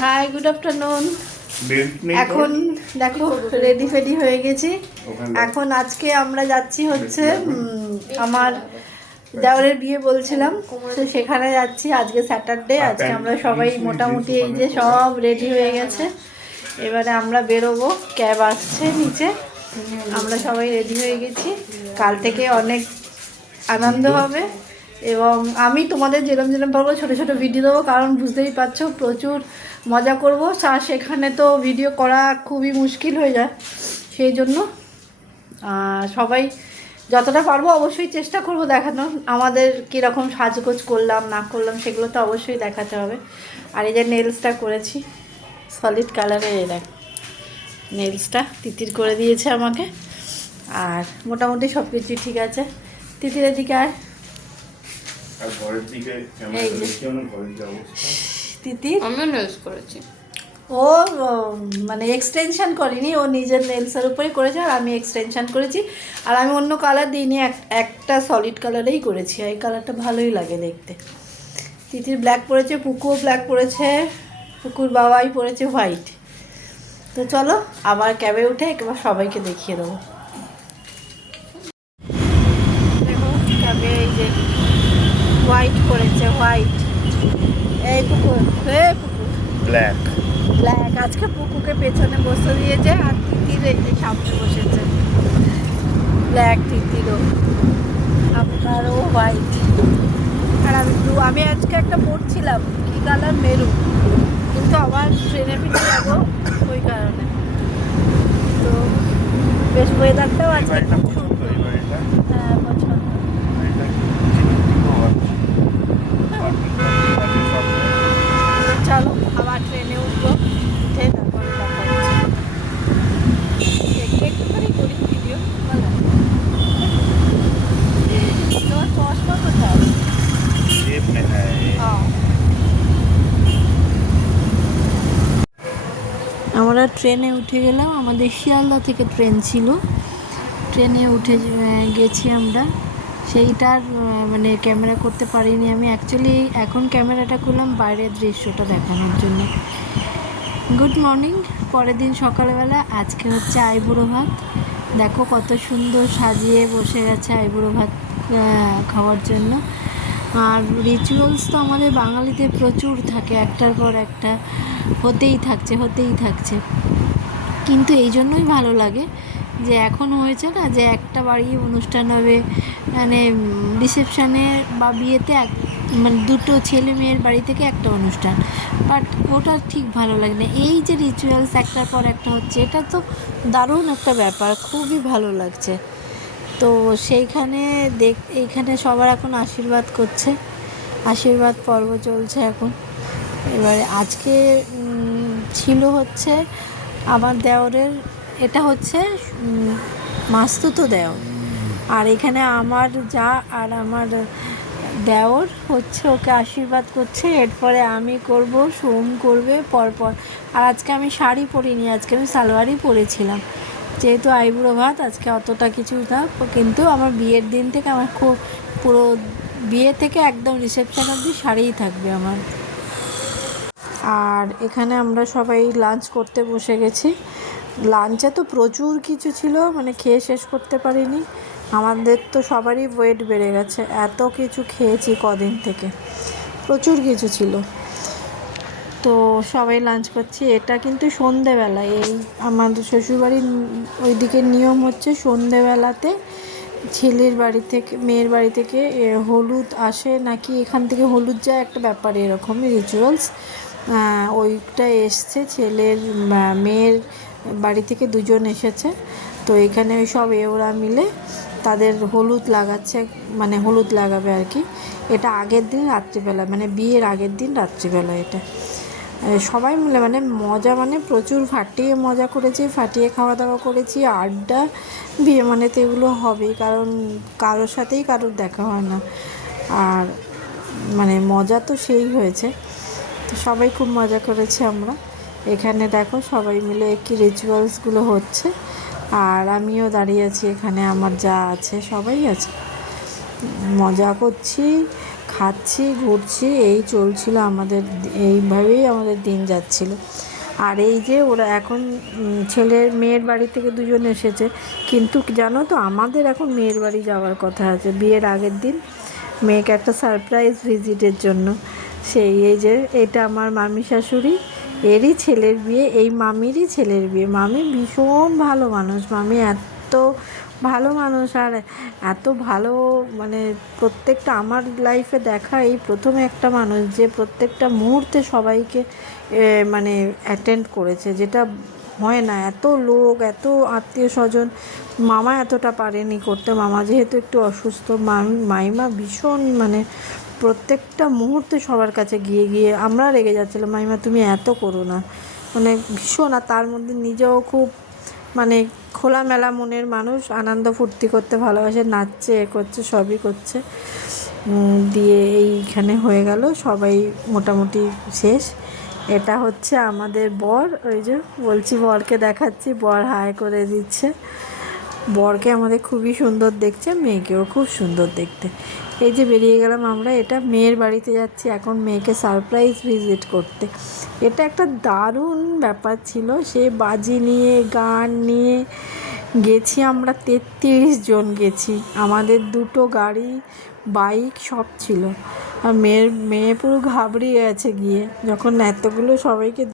High, good afternoon. এখন দেখো ready ফেডি হয়ে গেছি। এখন আজকে আমরা যাচ্ছি হচ্ছে আমার দেওরের বিয়ে বলছিলাম, তো সেখানে যাচ্ছি। আজকে স্যাটারডে, আজকে আমরা সবাই মোটামুটি এই যে সব রেডি হয়ে গেছে। এবারে আমরা বেরোবো, ক্যাব আসছে নিচে, আমরা সবাই রেডি হয়ে গেছি। কাল থেকে অনেক আনন্দ হবে এবং আমি তোমাদের যেরম যেরম পারবো ছোটো ছোটো ভিডিও দেবো, কারণ বুঝতেই পারছো প্রচুর মজা করবো। আর সেখানে তো ভিডিও করা খুবই মুশকিল হয়ে যায়, সেই জন্য সবাই যতটা পারবো অবশ্যই চেষ্টা করবো দেখানোর। আমাদের কীরকম সাজগোজ করলাম না করলাম সেগুলো তো অবশ্যই দেখাতে হবে। আর এই যে নেলসটা করেছি সলিড কালারে, দেখ নেলসটা তিতির করে দিয়েছে আমাকে। আর মোটামুটি সব কিছু ঠিক আছে। তিতিরের দিকে আয়। তিতি আমিও নেলস করেছি। ও মানে এক্সটেনশন করিনি, ও নিজের নেলসের উপরেই করেছে, আর আমি এক্সটেনশন করেছি। আর আমি অন্য কালার দিইনি, একটা সলিড কালারেই করেছি। আর এই কালারটা ভালোই লাগে দেখতে। তিতির ব্ল্যাক পরেছে, পুকুও ব্ল্যাক পরেছে, পুকুর বাবাই পরেছে হোয়াইট। তো চলো আবার ক্যাবে উঠে একবার সবাইকে দেখিয়ে দেবো। দেখো ক্যাবে এই যে হোয়াইট করেছে, হোয়াইট। এই পুকুর, পুকুর ব্ল্যাক ব্ল্যাক। আজকে পুকুকে পেছনে বসে দিয়েছে, আর তিতির এই যে সামনে বসেছে ব্ল্যাক। তিতিরও, আপনারও হোয়াইট। আর আমি আজকে একটা পরছিলাম কী কালার, মেরুন, কিন্তু আবার ট্রেনে ফিরে যাবো ওই কারণে। তো বেশ ওয়েদারটাও আজকে খুব সুন্দর। হ্যাঁ পছন্দ। চলো আবার ট্রেনে উঠবো, উঠে তারপরে দেখা হচ্ছে। একটুখানি করি ভিডিও, বলো তোমার চশমা কোথায়? আমরা ট্রেনে উঠে গেলাম। আমাদের শিয়ালদা থেকে ট্রেন ছিল, ট্রেনে উঠে গেছি আমরা। সেইটার মানে ক্যামেরা করতে পারিনি আমি। অ্যাকচুয়ালি এখন ক্যামেরাটা করলাম বাইরের দৃশ্যটা দেখানোর জন্য। গুড মর্নিং, পরের দিন সকালবেলা। আজকে হচ্ছে আইবুড়ো ভাত। দেখো কত সুন্দর সাজিয়ে বসে গেছে আইবুড়ো ভাত খাওয়ার জন্য। আর রিচুয়ালস তো আমাদের বাঙালিতে প্রচুর থাকে, একটার পর একটা হতেই থাকছে। কিন্তু এই জন্যই ভালো লাগে যে এখন হয়েছে না, যে একটা বাড়ি অনুষ্ঠান হবে, মানে রিসেপশানে বা বিয়েতে মানে দুটো ছেলে মেয়ের বাড়ি থেকে একটা অনুষ্ঠান, বাট ওটা ঠিক ভালো লাগে না। এই যে রিচুয়ালস একটার পর একটা হচ্ছে, এটা তো দারুণ একটা ব্যাপার, খুবই ভালো লাগছে। তো সেইখানে এইখানে সবার এখন আশীর্বাদ করছে, আশীর্বাদ পর্ব চলছে এখন। এবারে আজকে ছিল হচ্ছে আমার দেওরের, এটা হচ্ছে মাস্তুতো দেওর। আর এখানে আমার যা আর আমার দেওর হচ্ছে ওকে আশীর্বাদ করছে। এরপরে আমি করব, সোম করবে পরপর। আর আজকে আমি শাড়ি পরিনি, আজকে আমি সালোয়ারই পরেছিলাম, যেহেতু আইবুড়ো ভাত আজকে অতটা কিছু না। কিন্তু আমার বিয়ের দিন থেকে আমার খুব পুরো বিয়ে থেকে একদম রিসেপশন অবধি শাড়িই থাকবে আমার। আর এখানে আমরা সবাই লাঞ্চ করতে বসে গেছি। লাঞ্চে তো প্রচুর কিছু ছিল, মানে খেয়ে শেষ করতে পারিনি। আমাদের তো সবারই ওয়েট বেড়ে গেছে, এত কিছু খেয়েছি কদিন থেকে, প্রচুর কিছু ছিল। তো সবাই লাঞ্চ করছি। এটা কিন্তু সন্ধেবেলা, এই আমাদের শ্বশুরবাড়ির ওইদিকে নিয়ম হচ্ছে সন্ধেবেলাতে ছেলের বাড়ি থেকে মেয়ের বাড়ি থেকে হলুদ আসে নাকি এখান থেকে হলুদ যায়, একটা ব্যাপার এরকমই রিচুয়ালস। ওইটা এসছে ছেলের মেয়ের বাড়ি থেকে দুজন এসেছে। তো এখানে ওই সব ওরা মিলে তাদের হলুদ লাগাচ্ছে, মানে হলুদ লাগাবে আর কি। এটা আগের দিন রাত্রিবেলা, মানে বিয়ের আগের দিন রাত্রিবেলা এটা সবাই মিলে, মানে মজা, মানে প্রচুর ফাটিয়ে মজা করেছি, ফাটিয়ে খাওয়া দাওয়া করেছি, আড্ডা। বিয়ে মানে তো এগুলো হবেই, কারণ কারোর সাথেই কারোর দেখা হয় না। আর মানে মজা তো সেই হয়েছে, তো সবাই খুব মজা করেছি আমরা। এখানে দেখো সবাই মিলে কি রিচুয়ালসগুলো হচ্ছে, আর আমিও দাঁড়িয়ে আছি এখানে, আমার যা আছে সবাই আছে, মজা করছি। খাচ্ছি, ঘুরছি, এই চলছিল আমাদের, এইভাবেই আমাদের দিন যাচ্ছিল। আর এই যে ওরা এখন ছেলের মেয়ের বাড়ি থেকে দুজন এসেছে, কিন্তু জানো তো আমাদের এখন মেয়ের বাড়ি যাওয়ার কথা আছে বিয়ের আগের দিন, মেয়েকে একটা সারপ্রাইজ ভিজিটের জন্য। এই যে এটা আমার মামি শাশুড়ি, এরই ছেলের বিয়ে, এই মামিরই ছেলের বিয়ে। মামি ভীষণ ভালো মানুষ, মামি এত ভালো মানুষ, আর এত ভালো, মানে প্রত্যেকটা আমার লাইফে দেখা এই প্রথম একটা মানুষ যে প্রত্যেকটা মুহূর্তে সবাইকে মানে অ্যাটেন্ড করেছে, যেটা হয় না। এত লোক, এত আত্মীয় স্বজন, মামা এতটা পারেনি করতে, মামা যেহেতু একটু অসুস্থ। মাইমা ভীষণ, মানে প্রত্যেকটা মুহূর্তে সবার কাছে গিয়ে গিয়ে আমরা রেগে যাচ্ছিলাম, মাইমা তুমি এত করো না, মানে ভীষণ। আর তার মধ্যে নিজেও খুব, মানে খোলামেলা মনের মানুষ, আনন্দ ফুর্তি করতে ভালোবাসে, নাচছে, করছে, সবই করছে। দিয়ে এইখানে হয়ে গেল, সবাই মোটামুটি শেষ। এটা হচ্ছে আমাদের বর, ওই যে বলছি বরকে দেখাচ্ছি, বর হাই করে দিচ্ছে। বরকে আমাদের খুবই সুন্দর দেখছে, মেয়েকেও খুব সুন্দর দেখতে। এই যে বেরিয়ে গেলাম আমরা, এটা মেয়ের বাড়িতে যাচ্ছি এখন মেয়েকে সারপ্রাইজ ভিজিট করতে। এটা একটা দারুণ ব্যাপার ছিল, সে বাজি নিয়ে, গান নিয়ে গেছি আমরা, 33 জন গেছি, আমাদের 2টো গাড়ি, বাইক সব ছিল। আর মেয়ে পুরো ঘাবড়িয়ে গেছে গিয়ে, যখন এতগুলো সবাইকে